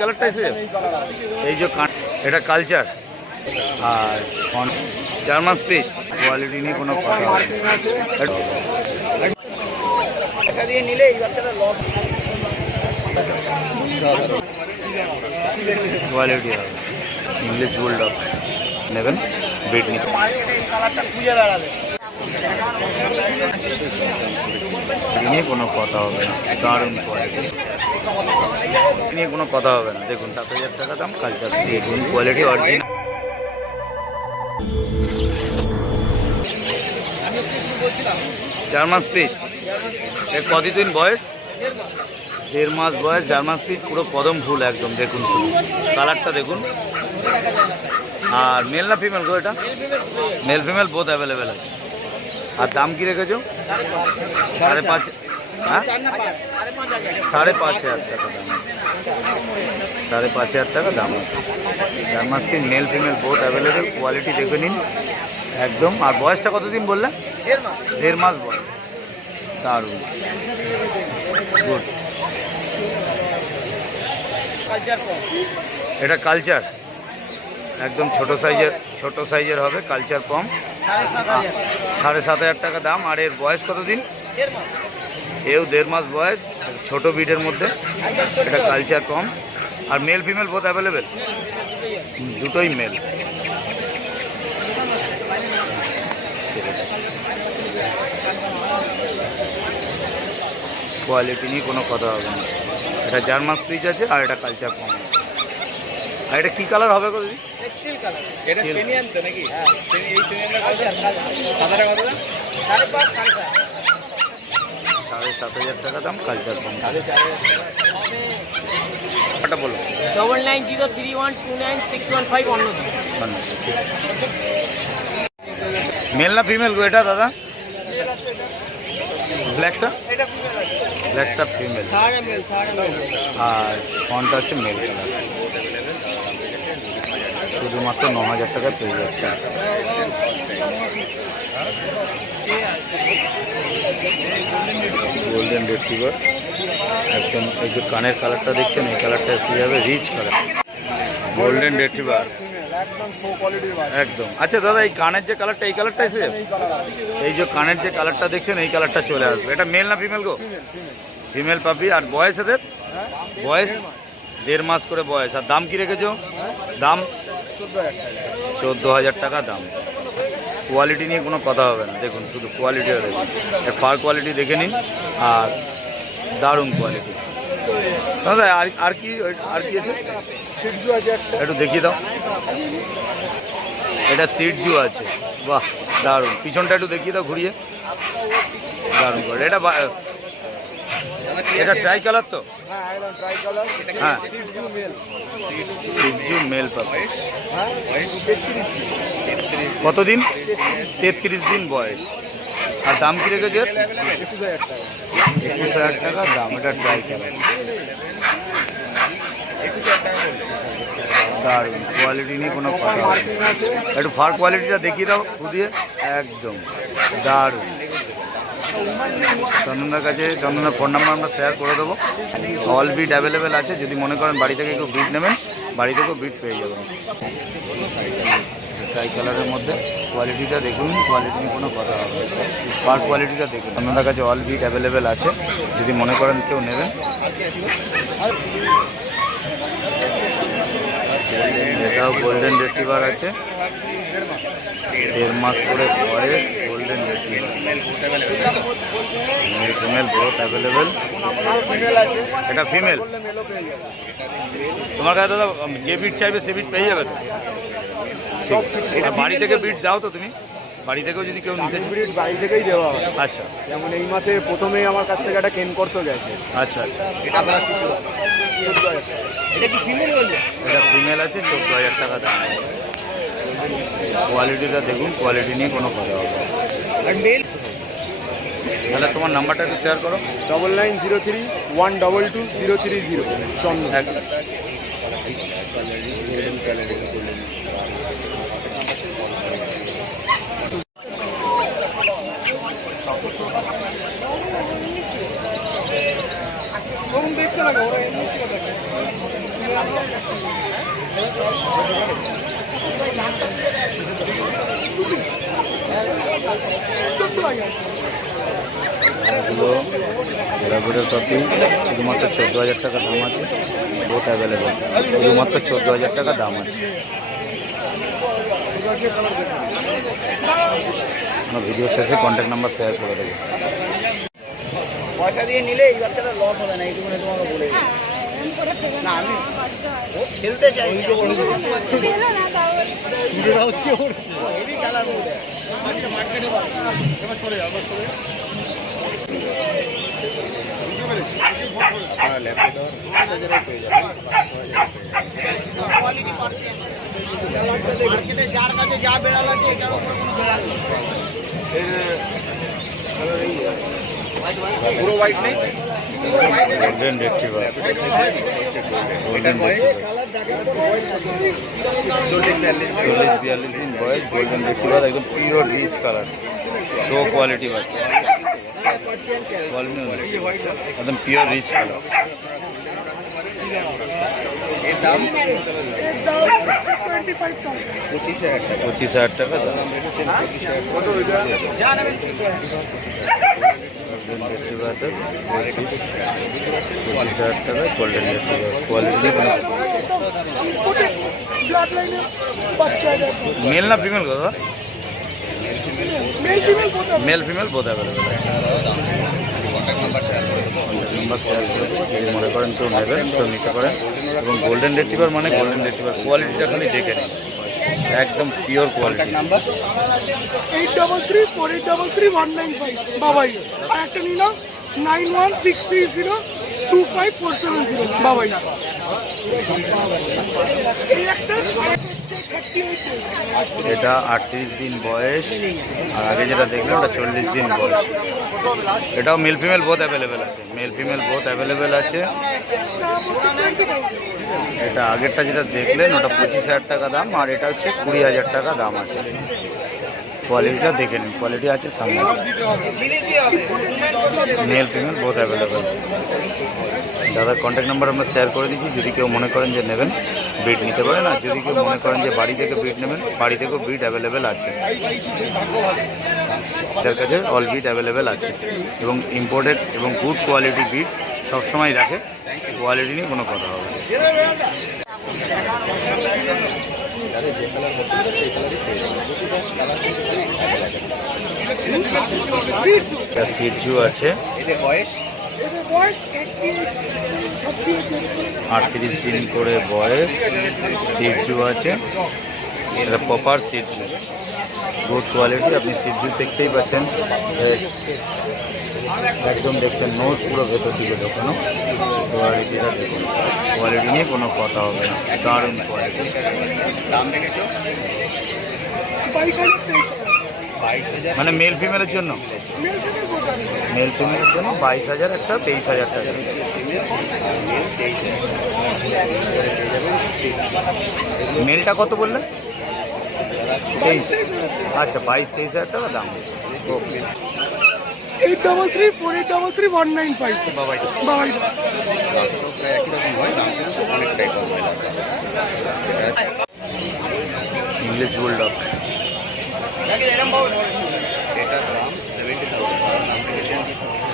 কালারটাই সেম। এই যে এটা কালচার আর জার্মান স্পিচ, কোয়ালিটি নিয়ে কোনো কথা হবে কোয়ালিটি হবে। ইংলিশ বুলডগ নেবেন, বিট নিতে নিয়ে কোনো কথা হবে না, দারুণ কোয়ালিটি নিয়ে কোনো কথা হবে না। দেখুন 7,000 টাকা দাম, কালচার দেখুন কোয়ালিটি অরিজিনাল। জার্মান স্পিচ এর কতদিন বয়স? 1.5 মাস বয়স। জার্মান স্পিচ পুরো কদম ফুল একদম, দেখুন শুধু কালারটা দেখুন। আর মেল না ফিমেল গো? এটা মেল ফিমেল বোথ অ্যাভেলেবেল আছে। আর দাম কি রেখেছো? 5.5। হ্যাঁ 5,500 টাকা দাম আছে। 5,500 টাকা দাম আছে। German speech male female both available, quality দেখে নিন একদম। আর বয়সটা কতদিন বললেন? 1.5 মাস বয়স, দারুণ গুড। এটা কালচার একদম ছোট সাইজের হবে, কালচার কম। 7,500 টাকা দাম। আর এর বয়স কতদিন? এও 1.5 মাস বয়স, ছোট বিটের মধ্যে। এটা কালচার কম। আর মেল ফিমেল বোথ অ্যাভেলেবেল, দুটোই মেল। কোয়ালিটি নিয়ে কোনো কথা হবে না। এটা জার্মান স্পিচ আছে আর এটা কালচার কম। আর এটা কি কালার হবে? কত? Steel colour. এটা পেনিয়ান তো নাকি? হ্যাঁ এই পেনিয়ানটা কত? সাদাটা কত দাম? 7,500 টাকা দাম, কালচার কম। এটা বলো। 9903129615 অন্য দিন। মেল না ফিমেল গো এটা দাদা? ব্ল্যাকটা? ব্ল্যাকটা ফিমেল আর ফন্টটা হচ্ছে মেল কালার। শুধুমাত্র 9,000 টাকা পেয়ে যাচ্ছে। গোল্ডেন রিট্রিভার একদম। এই যে কানের কালারটা দেখছেন, এই কালারটা এসে যাবে রিচ কালার। গোল্ডেন রিট্রিভার একদম। আচ্ছা দাদা, এই কানের যে কালারটা, এই কালারটা এসে যাবে? এই যে কানের যে কালারটা দেখছেন, এই কালারটা চলে আসবে। এটা মেল না ফিমেল গো? ফিমেল পাপি। আর বয়স এদের? বয়স 1.5 মাস করে বয়স। আর দাম কি রেখেছো? দাম 14,000 টাকা দাম। কোয়ালিটি নিয়ে কোনো কথা হবে না, দেখুন শুধু কোয়ালিটি দেখুন। এর ফার কোয়ালিটি দেখে নিন, আর দারুণ কোয়ালিটি। দাদা আর কি আছে? একটু দেখিয়ে দাও। এটা সিটজু আছে, বাহ দারুণ। পিছনটা একটু দেখিয়ে দাও ঘুরিয়ে, দারুণ করে। এটা ট্রাই কালার তো? হ্যাঁ সিটজু মেল পাবে। কতদিন? 33 দিন বয়স। আর দাম কি রেখেছে? 21,000 টাকা দাম। এটা ট্রাই কালার, দারুণ কোয়ালিটি নিয়ে কোনো কথা হবে না। একটু ফার কোয়ালিটিটা দেখিয়ে দাও খুদিয়ে, একদম দারুণ। চন্দনার কাছে, চন্দনার ফোন নাম্বার আমরা শেয়ার করে দেবো। অল বিট অ্যাভেলেবেল আছে, যদি মনে করেন বাড়ি থেকে কেউ বিট নেবেন, বাড়ি থেকেও বিট পেয়ে যাবেন। ট্রাই কালারের মধ্যে কোয়ালিটিটা দেখুন, কোয়ালিটি নিয়ে কোনো কথা হবে। ফার কোয়ালিটিটা দেখুন। চন্দনার কাছে অল বিট অ্যাভেলেবেল আছে, যদি মনে করেন কেউ নেবেন। এটাও গোল্ডেন রিট্রিভার আছে, 1.5 মাস করে বয়স। Golden retriever male female both available. এটা ফিমেল। তোমার কাছে দাদা যে বিট চাইবে সে বিট পেয়ে যাবে তো? বাড়ি থেকে বিট দাও তো তুমি? বাড়ি থেকেও যদি কেউ নিতে? বিট বাড়ি থেকেই দেওয়া হয়। আচ্ছা, যেমন এই মাসে প্রথমেই আমার কাছ থেকে একটা কেনকর্সও গেছে। আচ্ছা আচ্ছা। এটা কি ফিমেল বলবে? এটা ফিমেল আছে, 14,000 টাকা দাম। কোয়ালিটিটা দেখুন, কোয়ালিটি নিয়ে কোনো কথা হবে। আর মেল? তাহলে তোমার নাম্বারটা একটু শেয়ার করো। 9903122030 চন্দন। দেখতে লাগে ওরা এগুলো ল্যাবরেটরি কপি শুধুমাত্র 14,000 টাকা দাম আছে, বোথ অ্যাভেলেবেল, শুধুমাত্র 14,000 টাকা দাম আছে। আমার ভিডিও শেষে কন্ট্যাক্ট নাম্বার শেয়ার করে দেবো। পয়সা দিয়ে নিলে এই বাচ্চাটা লস হবে না, এইটুকুনে তোমাকে বলে দিই। না আমি ও খেলতে চাই হেভি কালার বলে মার্কেটে যার কাছে যা বেড়াল আছে এটার উপর কোনো বেড়াল নেই। পুরো হোয়াইট নেই, গোল্ডেন রিট্রিভার, গোল্ডেন রিট্রিভার 40-42 দিন বয়স, গোল্ডেন রিট্রিভার, একদম pure rich colour, show quality বাচ্চা, একদম পিওর রিচ কালার। এর দাম 25,000 টাকা দাম। যা নেবেন 25,000 টাকা গোল্ডেন রিট্রিভার, কোয়ালিটি মেল না ফিমেল কথা? মেল ফিমেল বোধ অ্যাভেলেবেল আছে। নাম্বার শেয়ার করে দেবো, যদি মনে করেন কেউ নেবেন তো নিতে পারেন। এবং গোল্ডেন রিট্রিভার মানে গোল্ডেন রিট্রিভার, কোয়ালিটিটা খালি দেখে নিন, একদম পিওর কোয়ালিটি। নাম্বার 83383319 বাবাই। আর একটা নিলাম 9163025470 বাবাই। এই একটা এটা 38 দিন বয়স, আর আগে যেটা দেখলেন ওটা 40 দিন বয়স। এটাও মেল ফিমেল বোথ অ্যাভেলেবেল আছে, মেল ফিমেল বোথ অ্যাভেলেবেল আছে। এটা আগেরটা যেটা দেখলেন ওটা 25,000 টাকা দাম, আর এটা হচ্ছে 20,000 টাকা দাম আছে। কোয়ালিটিটা দেখে নিন, কোয়ালিটি আছে সামনে, মেল ফিমেল বোথ অ্যাভেলেবেল। দাদার কন্ট্যাক্ট নাম্বার আমরা শেয়ার করে দিচ্ছি, যদি কেউ মনে করেন যে নেবেন বিট নিতে পারেন, আর যদি কেউ মনে করেন যে বাড়ি থেকে বিট নেবেন, বাড়ি থেকেও বিট অ্যাভেলেবেল আছে, যার কাছে অল বিট অ্যাভেলেবেল আছে। এবং ইম্পোর্টেড এবং গুড কোয়ালিটি বিট সবসময় রাখে, কোয়ালিটি নিয়ে কোনো কথা হবে না। সিজু আছে, এদের বয়স 38 দিন করে বয়স, সিজু আছে, এটা প্রপার সিজু, গুড কোয়ালিটি। আপনি সিজু দেখতেই পাচ্ছেন, একদম দেখছেন নোজ পুরো ভেতর দিকে ঢোকানো, কোয়ালিটিটা দেখুন, কোয়ালিটি নিয়ে কোনো কথা হবে না, দারুণ কোয়ালিটি। দাম রেখেছো 22,000, মানে মেল ফিমেলের জন্য, মেল ফিমেলের জন্য 22,000 একটা, 23,000 টাকা। মেলটা কত বললেন? 23, আচ্ছা 22-23,000 টাকা দাম। ওকে, 8334833195 বাবাই। বাবাই। ইংলিশ বুলডগ, এটার দাম 70,000,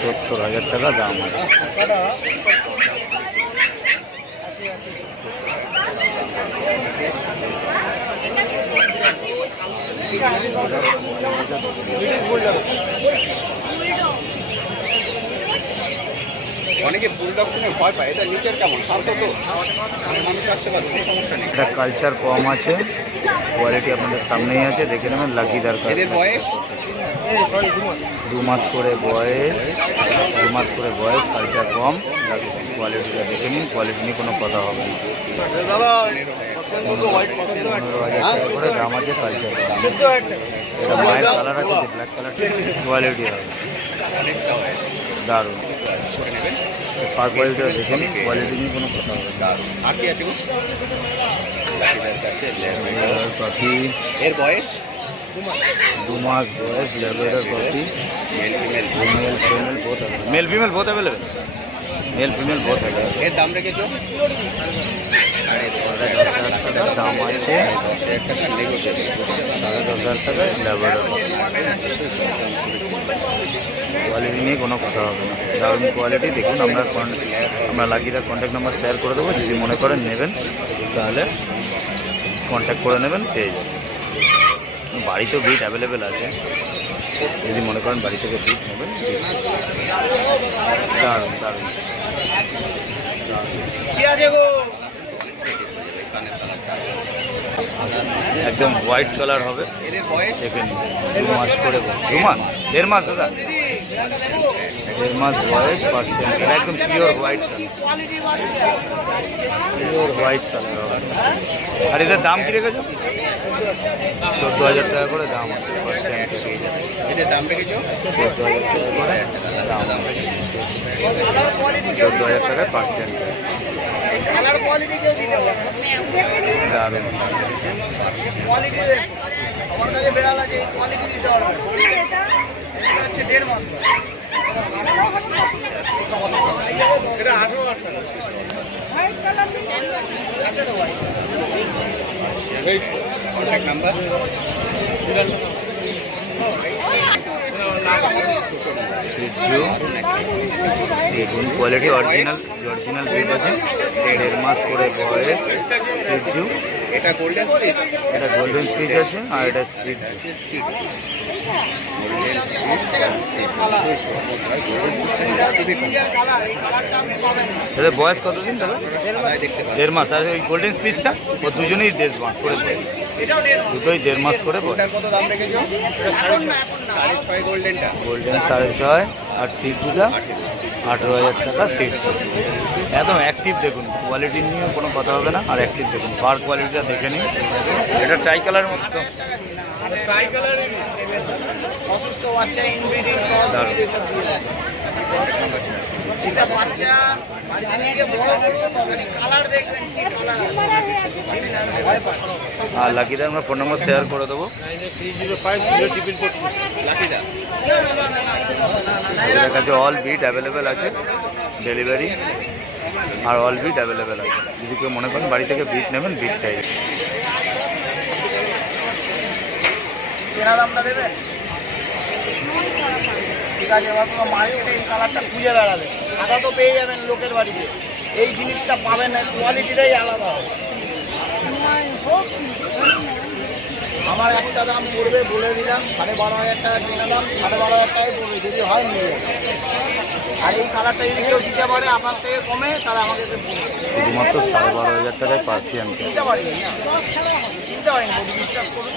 70,000 টাকা দাম আছে। অনেকে বুলডগ শুনে ভয় পায়, এটা নিচের কেমন শান্ত তো, অনেক মানুষ আসতে পারে, কোনো সমস্যা নেই। এটা কালচার কম আছে, কোয়ালিটি আপনাদের সামনেই আছে, দেখে নেবেন। লাকি দরকার, এদের বয়স 2 মাস করে বয়স, 2 মাস করে বয়স, কালচার কম, কোয়ালিটিটা দেখে নিন, কোয়ালিটি নিয়ে কোনো কথা হবে না। 15,000 টাকা করে দাম আছে কালচার কম। এটা মায়ের কালার আছে, যে ব্ল্যাক কালারটা কোয়ালিটি হবে দারুণ। পার কোয়ালিটিটা দেখে নিন, কোয়ালিটি নিয়ে কোনো কথা হবে না। আর কি আছে গো? পাখি এর বয়স 2 মাস বয়স, ল্যাভেন্ডার পাখি, male female. Male female both available, male female both available. এর দাম রেখেছো দাম আছে 10,500 টাকায় ল্যাবরেটর। কোয়ালিটি নিয়ে কোনো কথা হবে না, দারুণ কোয়ালিটি। দেখুন আমরা লাকিদার কন্ট্যাক্ট নাম্বার শেয়ার করে দেবো, যদি মনে করেন নেবেন তাহলে কন্ট্যাক্ট করে নেবেন, পেয়ে যাবেন। বাড়িতেও বিট অ্যাভেলেবেল আছে, যদি মনে করেন বাড়ি থেকে বিট নেবেন। দারুণ দারুণ একদম হোয়াইট কালার হবে। দেখে নিন, 2 মাস করে 2 মাস 1.5 মাস দাদা, 1.5 মাস বয়স, পার্সেন্ট একদম pure white colour, pure white colour হবে। আর এদের দাম কি রেখেছো? 14,000 টাকা করে দাম আছে, পার্সেন্ট এদের দাম রেখেছো 14,000 টাকা করে দাম, 14,000 টাকায় পার্সেন্ট। দারুণ কন্ট্যাক্ট নাম্বার সিজু, দেখুন কোয়ালিটি অরিজিনাল ব্রিড আছে, 1.5 মাস করে বয়স সিজু। এটা গোল্ডেন স্পিচ, এটা গোল্ডেন স্পিচ আছে, আর এটা স্পিচ। এদের বয়স কতদিন দাদা? 1.5 মাস। আর ওই গোল্ডেন স্পিচটা ও দুজনেই 1.5 মাস করে বয়স, দুটোই 1.5 মাস করে বয়স। কত দাম রেখেছো? 6.5 গোল্ডেনটা, গোল্ডেন 6.5, আর সিজুটা 18,000 টাকা সিট। একদম অ্যাক্টিভ, দেখুন কোয়ালিটি নিয়ে কোনো কথা হবে না। আর অ্যাক্টিভ দেখুন, ফার কোয়ালিটিটা দেখে নিন। এটা ট্রাই কালার মতো, অসুস্থ বাচ্চা ইনব্রিডিং দারুণ। যেসব বাচ্চা বাড়িতে নিয়ে বড় কালার দেখবেন কি কালার। আর লাকিদা আমরা ফোন নম্বর শেয়ার করে দেবো। লাকিদা এদের কাছে অল বিট অ্যাভেলেবেল আছে, ডেলিভারি আর অল বিট অ্যাভেলেবেল আছে। যদি কেউ মনে করেন বাড়ি থেকে বিট নেবেন, বিট চাই। কেনা দামটা দেবেন? ঠিক আছে, এবার পুরো মার্কেটে এই কালারটা খুঁজে বেড়াবে, সাদা তো পেয়ে যাবেন লোকের বাড়িতে, এই জিনিসটা পাবেন না, কোয়ালিটিটাই আলাদা হবে। আমার একটা দাম পড়বে বলে দিলাম, 12,500 টাকা কেনা দাম, 12,500 টাকায় পড়বে, যদি হয় নিয়ে যাবে। আর এই কালারটা যদি কেউ দিতে পারে আপনার থেকে কমে, তাহলে আমাকে শুধুমাত্র 12,500 টাকায় পার্সিয়ান। কিনতে পারবেন না, কিনতে পারেন, বিশ্বাস করুন।